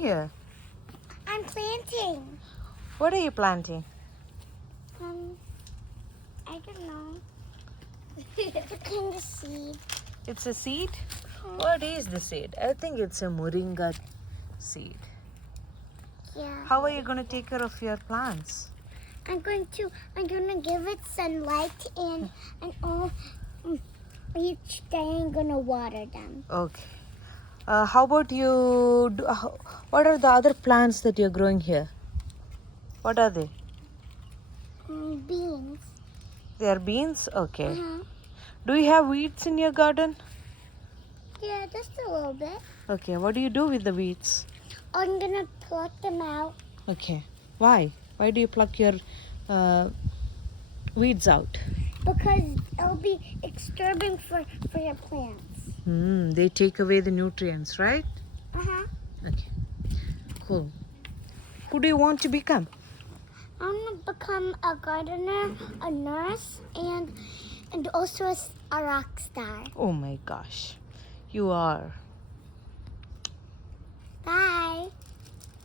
here? I'm planting. What are you planting? I don't know. What kind of seed? It's a seed? What is the seed? I think it's a moringa seed. Yeah. How are you going to take care of your plants? I'm gonna give it sunlight and all. Each day I'm gonna water them. Okay. How about you? What are the other plants that you're growing here? What are they? Beans. They are beans? Okay. Uh-huh. Do you have weeds in your garden? Yeah, just a little bit. Okay. What do you do with the weeds? I'm gonna pluck them out Okay. Why? Why do you pluck your weeds out? because it'll be disturbing for your plants. They take away the nutrients, right? Uh-huh. Okay. Cool. Who do you want to become? I'm gonna become a gardener, a nurse, and also a rock star. Oh my gosh. You are.